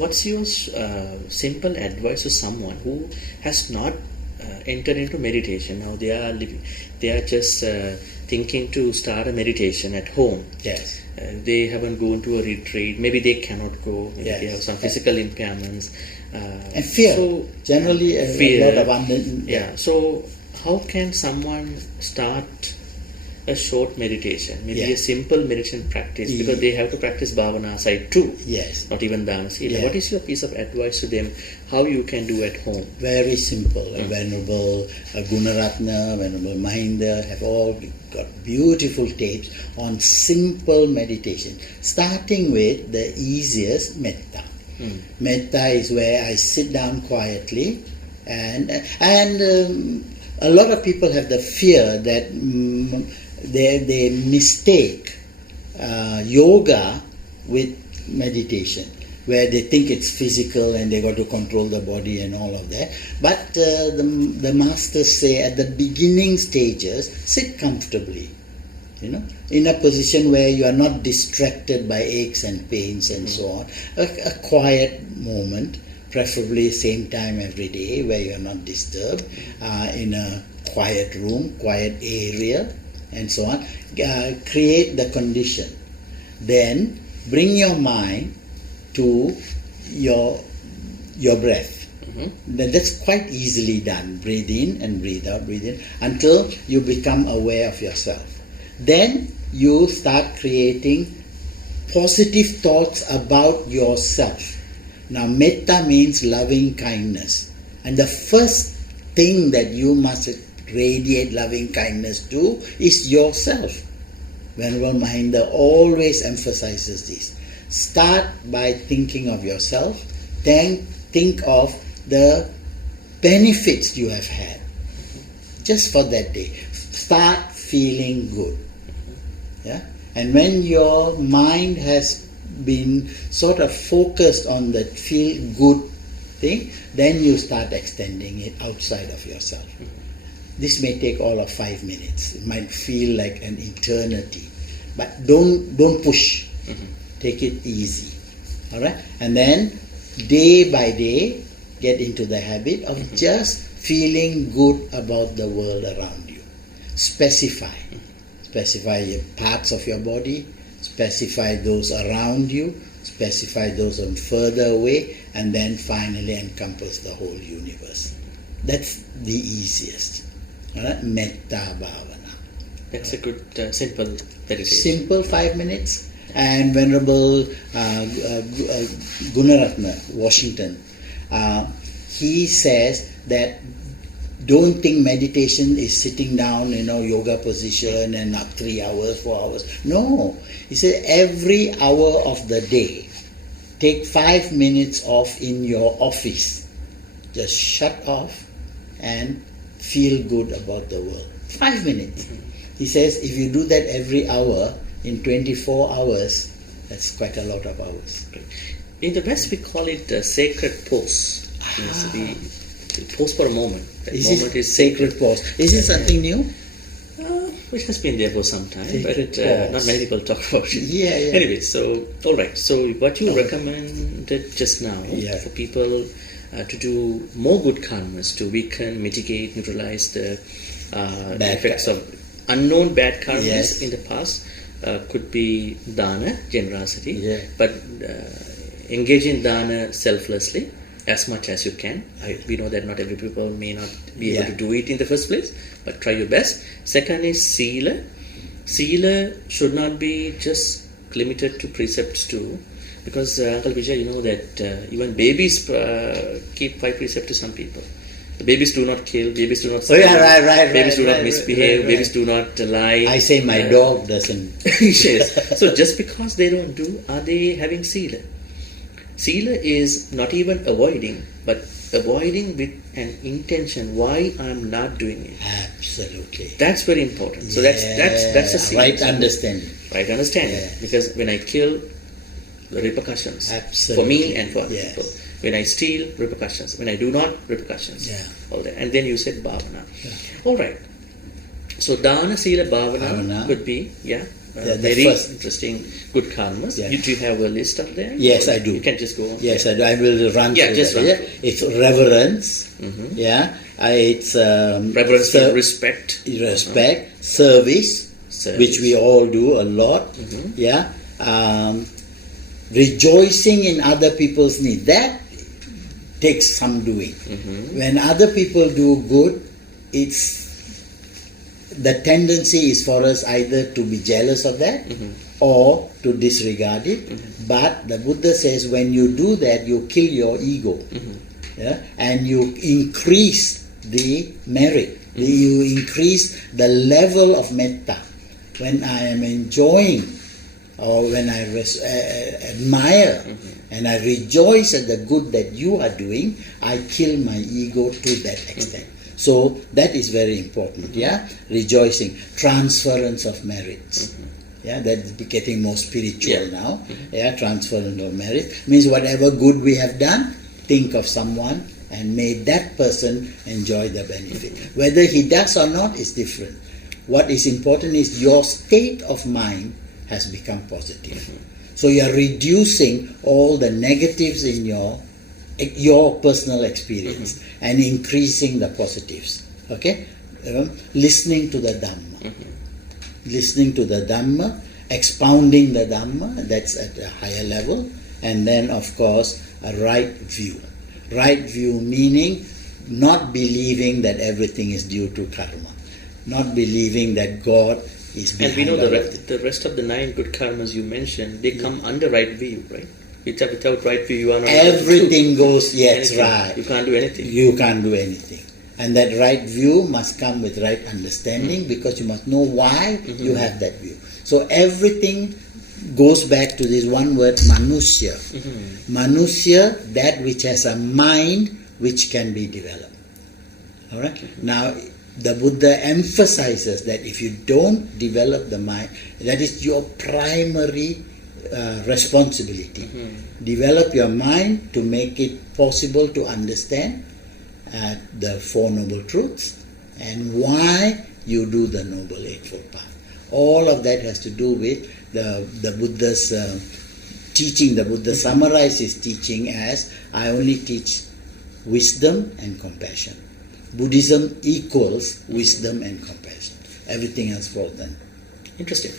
what's your simple advice to someone who has not entered into meditation? Now they are just thinking to start a meditation at home. Yes. They haven't gone to a retreat. Maybe they cannot go. Maybe they have some physical impairments. And fear. So, generally, fear. A lot of unknown. Yeah. So how can someone start a short meditation, maybe a simple meditation practice, because they have to practice bhavana side too. Yes. Not even dharma sila. What is your piece of advice to them how you can do at home? Very simple. Venerable Gunaratna, Venerable Mahinda have all got beautiful tapes on simple meditation, starting with the easiest metta. Metta is where I sit down quietly, and a lot of people have the fear that they mistake yoga with meditation, where they think it's physical and they got to control the body and all of that. But the masters say at the beginning stages, sit comfortably, in a position where you are not distracted by aches and pains and so on. A quiet moment, preferably same time every day, where you are not disturbed, in a quiet room, quiet area, and so on. Create the condition. Then bring your mind to your breath. That's quite easily done. Breathe in and breathe out, breathe in, until you become aware of yourself. Then you start creating positive thoughts about yourself. Now, metta means loving kindness. And the first thing that you must radiate loving kindness to is yourself. Venerable Mahinda always emphasizes this. Start by thinking of yourself, then think of the benefits you have had just for that day. Start feeling good. Yeah? And when your mind has been sort of focused on that feel good thing, then you start extending it outside of yourself. This may take all of 5 minutes. It might feel like an eternity, but don't push. Take it easy. All right, and then day by day, get into the habit of just feeling good about the world around you. Specify parts of your body. Specify those around you, specify those on further away, and then finally encompass the whole universe. That's the easiest. Metta bhavana. That's a good simple meditation. Simple 5 minutes. And Venerable Gunaratna, Washington, he says that don't think meditation is sitting down in a yoga position and up 3 hours, 4 hours. No. He said every hour of the day, take 5 minutes off in your office. Just shut off and feel good about the world. 5 minutes. He says if you do that every hour, in 24 hours, that's quite a lot of hours. In the West, we call it the sacred pose. The pose for a moment. That moment is sacred pose. Is it something new? Which has been there for some time, Sacred but not many people talk about it. Yeah. Anyway, so all right. So what you recommended just now for people to do more good karmas, to weaken, mitigate, neutralize the effects of unknown bad karmas in the past, could be dana, generosity, but engage in dana selflessly as much as you can. We know that not every people may not be able to do it in the first place, but try your best. Second is sila. Sila should not be just limited to precepts too, because Uncle Vijaya, you know that even babies keep 5 precepts to some people. The babies do not kill, babies do not steal, babies do not misbehave, babies do not lie. I say my dog doesn't. Yes. So just because they don't do, are they having sila? Sila is not even avoiding, but avoiding with an intention why I'm not doing it. Absolutely. That's very important. So that's a sila. Right understanding. Right understanding. Yes. Because when I kill, the repercussions for me and for other people. When I steal, repercussions. When I do not, repercussions. All that. And then you said bhavana. All right. So Dana, Sila, Bhavana Bhavana. could be, yeah, The very first. interesting good karmas. Yeah. Do you have a list up there? Yes, I do. You can just go on. Yes, I do. I will run Yeah, through just that. run Yeah? through. It's reverence. Yeah. It's Reverence, respect. respect, service, which we all do a lot. Yeah. Rejoicing in other people's need. That takes some doing. When other people do good, it's the tendency is for us either to be jealous of that or to disregard it. But the Buddha says when you do that, you kill your ego. Yeah? And you increase the merit. You increase the level of metta. When I am enjoying or when I admire and I rejoice at the good that you are doing, I kill my ego to that extent. So that is very important. Yeah, rejoicing, transference of merits. Yeah, that's getting more spiritual now. Yeah, transference of merit means whatever good we have done, think of someone and make that person enjoy the benefit. Whether he does or not is different. What is important is your state of mind has become positive. So you are reducing all the negatives in your personal experience and increasing the positives. Okay? Listening to the Dhamma. Listening to the Dhamma, expounding the Dhamma, that's at a higher level. And then, of course, a right view. Right view meaning not believing that everything is due to karma. Not believing that God is behind. And we know all the rest of the 9 good karmas you mentioned, they come under right view, right? Without right view, you are not everything goes, yes, anything. right. You can't do anything. You can't do anything. And that right view must come with right understanding because you must know why you have that view. So everything goes back to this one word, manusya. Manusya, that which has a mind which can be developed. All right? Now, the Buddha emphasizes that if you don't develop the mind, that is your primary responsibility. Develop your mind to make it possible to understand the Four Noble Truths and why you do the Noble Eightfold Path. All of that has to do with the Buddha's teaching. The Buddha summarized his teaching as, I only teach wisdom and compassion. Buddhism equals wisdom and compassion. Everything else falls then. Interesting.